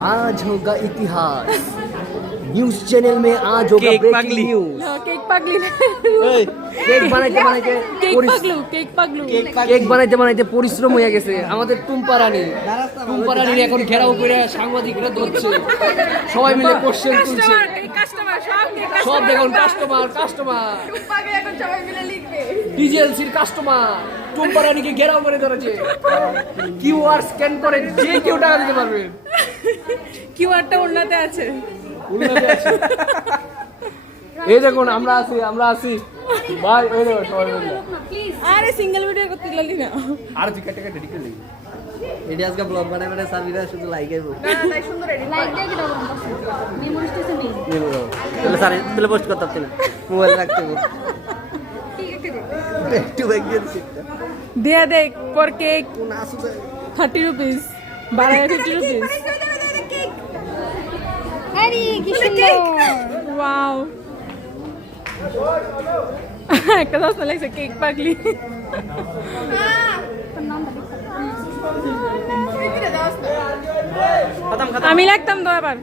आज होगा इतिहास न्यूज चैनल में आज होगा ब्रेकिंग न्यूज কেক পাগলি কেক বানাইতে বানাইতে কেক বানাইতে বানাইতে পরিশ্রম হয়ে গেছে আমাদের টুম্পা রানীর এখন ঘেরাও করে সাংবাদিকরা ধরছে সবাই মিলে কোশ্চেন তুলছে সব দেখুন কাস্টমার ডিজিএলসির কাস্টমার টুম্পা রানীকে ঘেরাও করে ধরেছে কিউআর স্ক্যান করে যে কেউ টাকা দিতে পারবে কিউআরটা উন্নতে আছে এই দেখুন আমরা আছি ভাই এই দেখো সবাই মিলে আরে সিঙ্গেল ভিডিও করতে লাগলি না আর তুই কেটে কেটে ঢিকে লাগি এটা আজকে ব্লগ বানাবে সাবিরা শুধু লাইক আইবো তাই সুন্দর এডিট লাইক দিয়ে কি দাও মেমোরি স্টেশন নেই তাহলে স্যার তাহলে পোস্ট করতে না মোবাইল রাখতে হবে একটু ব্যাগ দিয়ে দিচ্ছি দিয়া দেখ পর কেক কোন আসু 30 রুপিস 50 রুপিস আরে কি সুন্দর ওয়াও একটা দশ না লাগছে কেক পাগলি আমি লাগতাম তো আবার